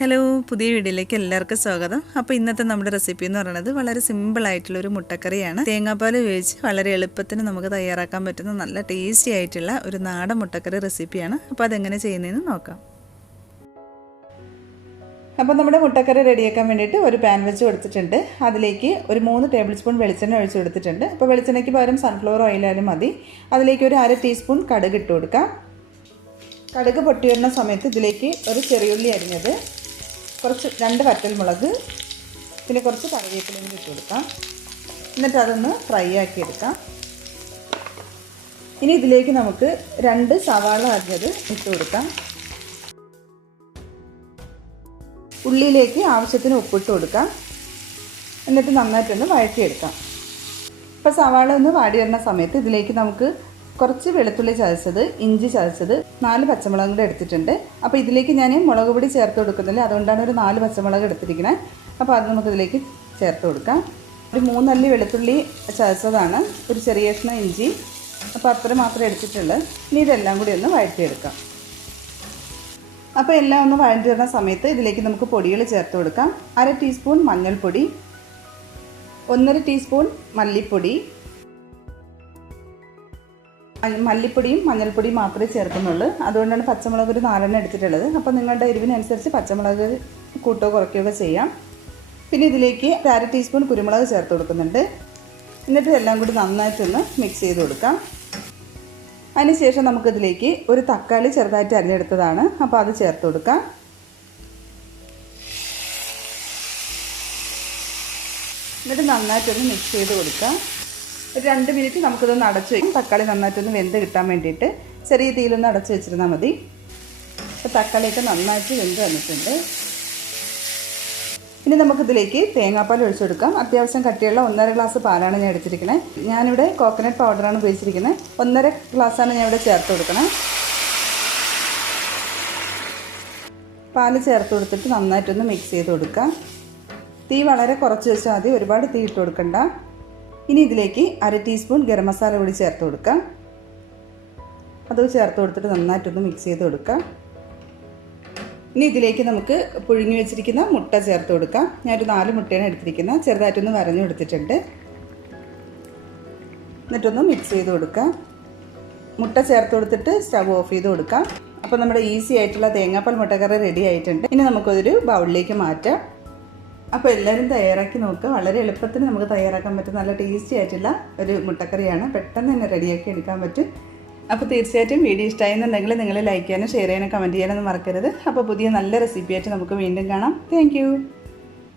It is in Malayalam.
ഹലോ, പുതിയ വീഡിയോയിലേക്ക് എല്ലാവർക്കും സ്വാഗതം. അപ്പോൾ ഇന്നത്തെ നമ്മുടെ റെസിപ്പി എന്ന് പറയുന്നത് വളരെ സിമ്പിളായിട്ടുള്ളൊരു മുട്ടക്കറിയാണ്. തേങ്ങാപ്പാൽ ഉപയോഗിച്ച് വളരെ എളുപ്പത്തിന് നമുക്ക് തയ്യാറാക്കാൻ പറ്റുന്ന നല്ല ടേസ്റ്റി ആയിട്ടുള്ള ഒരു നാടൻ മുട്ടക്കറി റെസിപ്പിയാണ്. അപ്പോൾ അതെങ്ങനെ ചെയ്യുന്നതെന്ന് നോക്കാം. അപ്പോൾ നമ്മുടെ മുട്ടക്കറി റെഡിയാക്കാൻ വേണ്ടിയിട്ട് ഒരു പാൻ വെച്ച് കൊടുത്തിട്ടുണ്ട്. അതിലേക്ക് ഒരു 3 ടേബിൾ സ്പൂൺ വെളിച്ചെണ്ണ ഒഴിച്ച് കൊടുത്തിട്ടുണ്ട്. അപ്പോൾ വെളിച്ചെണ്ണയ്ക്ക് പകരം സൺഫ്ലവർ ഓയിലായാലും മതി. അതിലേക്ക് ഒരു 1/2 ടീസ്പൂൺ കടുക് ഇട്ട് കൊടുക്കാം. കടുക് പൊട്ടി വരുന്ന സമയത്ത് ഇതിലേക്ക് ഒരു ചെറിയുള്ളി അരിഞ്ഞത്, കുറച്ച് 2 വറ്റൽമുളക്, പിന്നെ കുറച്ച് കറിവേപ്പിലയും ഇട്ട് കൊടുക്കാം. എന്നിട്ട് അതൊന്ന് ഫ്രൈ ആക്കി എടുക്കാം. ഇനി ഇതിലേക്ക് നമുക്ക് 2 സവാള അരിഞ്ഞത് ഇട്ട് കൊടുക്കാം. ഉള്ളിയിലേക്ക് ആവശ്യത്തിന് ഉപ്പിട്ട് കൊടുക്കാം. എന്നിട്ട് നന്നായിട്ടൊന്ന് വഴറ്റിയെടുക്കാം. ഇപ്പോൾ സവാള ഒന്ന് വാടി വരുന്ന സമയത്ത് ഇതിലേക്ക് നമുക്ക് കുറച്ച് വെളുത്തുള്ളി ചതച്ചത്, ഇഞ്ചി ചതച്ചത്, 4 പച്ചമുളകും കൂടെ എടുത്തിട്ടുണ്ട്. അപ്പോൾ ഇതിലേക്ക് ഞാൻ മുളക് പൊടി ചേർത്ത് കൊടുക്കുന്നില്ല, അതുകൊണ്ടാണ് ഒരു 4 പച്ചമുളക് എടുത്തിരിക്കുന്നത്. അപ്പോൾ അത് നമുക്കിതിലേക്ക് ചേർത്ത് കൊടുക്കാം. ഒരു 3 അല്ലി വെളുത്തുള്ളി ചതച്ചതാണ്, ഒരു ചെറിയ കഷ്ണം ഇഞ്ചി, അപ്പോൾ അത്ര മാത്രമേ എടുത്തിട്ടുള്ളൂ. ഇനി ഇതെല്ലാം കൂടി ഒന്ന് വഴറ്റിയെടുക്കാം. അപ്പോൾ എല്ലാം ഒന്ന് വഴറ്റി വരുന്ന സമയത്ത് ഇതിലേക്ക് നമുക്ക് പൊടികൾ ചേർത്ത് കൊടുക്കാം. 1/2 ടീസ്പൂൺ മഞ്ഞൾപ്പൊടി, 1/2 ടീസ്പൂൺ മല്ലിപ്പൊടി. മല്ലിപ്പൊടിയും മഞ്ഞൾപ്പൊടിയും മാത്രമേ ചേർക്കുന്നുള്ളൂ, അതുകൊണ്ടാണ് പച്ചമുളക് ഒരു 4 എടുത്തിട്ടുള്ളത്. അപ്പോൾ നിങ്ങളുടെ എരിവിനനുസരിച്ച് പച്ചമുളക് കൂട്ടോ കുറയ്ക്കുകയൊക്കെ ചെയ്യാം. പിന്നെ ഇതിലേക്ക് 1/2 ടീസ്പൂൺ കുരുമുളക് ചേർത്ത് കൊടുക്കുന്നുണ്ട്. എന്നിട്ട് എല്ലാം കൂടി നന്നായിട്ടൊന്ന് മിക്സ് ചെയ്ത് കൊടുക്കാം. അതിനുശേഷം നമുക്കിതിലേക്ക് ഒരു തക്കാളി ചെറുതായിട്ട് അരിഞ്ഞെടുത്തതാണ്, അപ്പോൾ അത് ചേർത്ത് കൊടുക്കാം. എന്നിട്ട് നന്നായിട്ടൊന്ന് മിക്സ് ചെയ്ത് കൊടുക്കാം. ഒരു 2 മിനിറ്റ് നമുക്കിതൊന്ന് അടച്ചു വയ്ക്കും. തക്കാളി നന്നായിട്ടൊന്ന് വെന്ത് കിട്ടാൻ വേണ്ടിയിട്ട് ചെറിയ തീയിലൊന്ന് അടച്ചു വെച്ചിരുന്നാൽ മതി. അപ്പോൾ തക്കാളിയൊക്കെ നന്നായിട്ട് വെന്ത് വന്നിട്ടുണ്ട്. ഇനി നമുക്കിതിലേക്ക് തേങ്ങാപ്പാൽ ഒഴിച്ചു കൊടുക്കാം. അത്യാവശ്യം കട്ടിയുള്ള 1.5 ഗ്ലാസ് പാലാണ് ഞാൻ എടുത്തിരിക്കുന്നത്. ഞാനിവിടെ കോക്കനട്ട് പൗഡറാണ് ഉപയോഗിച്ചിരിക്കുന്നത്. 1.5 ഗ്ലാസ്സാണ് ഞാൻ ഇവിടെ ചേർത്ത് കൊടുക്കുന്നത്. പാല് ചേർത്ത് കൊടുത്തിട്ട് നന്നായിട്ടൊന്ന് മിക്സ് ചെയ്ത് കൊടുക്കാം. തീ വളരെ കുറച്ച് വെച്ചാൽ മതി, ഒരുപാട് തീ ഇട്ട് കൊടുക്കണ്ട. ഇനി ഇതിലേക്ക് 1/2 ടീസ്പൂൺ ഗരം മസാല കൂടി ചേർത്ത് കൊടുക്കാം. അത് ചേർത്ത് കൊടുത്തിട്ട് നന്നായിട്ടൊന്ന് മിക്സ് ചെയ്ത് കൊടുക്കാം. ഇനി ഇതിലേക്ക് നമുക്ക് പുഴുങ്ങി വെച്ചിരിക്കുന്ന മുട്ട ചേർത്ത് കൊടുക്കാം. ഞാനൊരു 4 മുട്ടയാണ് എടുത്തിരിക്കുന്നത്, ചെറുതായിട്ടൊന്ന് വരഞ്ഞു കൊടുത്തിട്ടുണ്ട്. എന്നിട്ടൊന്ന് മിക്സ് ചെയ്ത് കൊടുക്കാം. മുട്ട ചേർത്ത് കൊടുത്തിട്ട് സ്റ്റവ് ഓഫ് ചെയ്ത് കൊടുക്കാം. അപ്പോൾ നമ്മുടെ ഈസി ആയിട്ടുള്ള തേങ്ങാപ്പാൽ മുട്ടക്കറി റെഡി ആയിട്ടുണ്ട്. ഇനി നമുക്കൊരു ബൗളിലേക്ക് മാറ്റാം. അപ്പോൾ എല്ലാവരും തയ്യാറാക്കി നോക്കുക. വളരെ എളുപ്പത്തിന് നമുക്ക് തയ്യാറാക്കാൻ പറ്റും നല്ല ടേസ്റ്റി ആയിട്ടുള്ള ഒരു മുട്ടക്കറിയാണ്. പെട്ടെന്ന് തന്നെ റെഡിയാക്കി എടുക്കാൻ പറ്റും. അപ്പോൾ തീർച്ചയായിട്ടും വീഡിയോ ഇഷ്ടമായെന്നുണ്ടെങ്കിൽ നിങ്ങൾ ലൈക്ക് ചെയ്യാനും ഷെയർ ചെയ്യാനും കമൻറ്റ് ചെയ്യാനൊന്നും മറക്കരുത്. അപ്പോൾ പുതിയ നല്ല റെസിപ്പി ആയിട്ട് നമുക്ക് വീണ്ടും കാണാം. താങ്ക്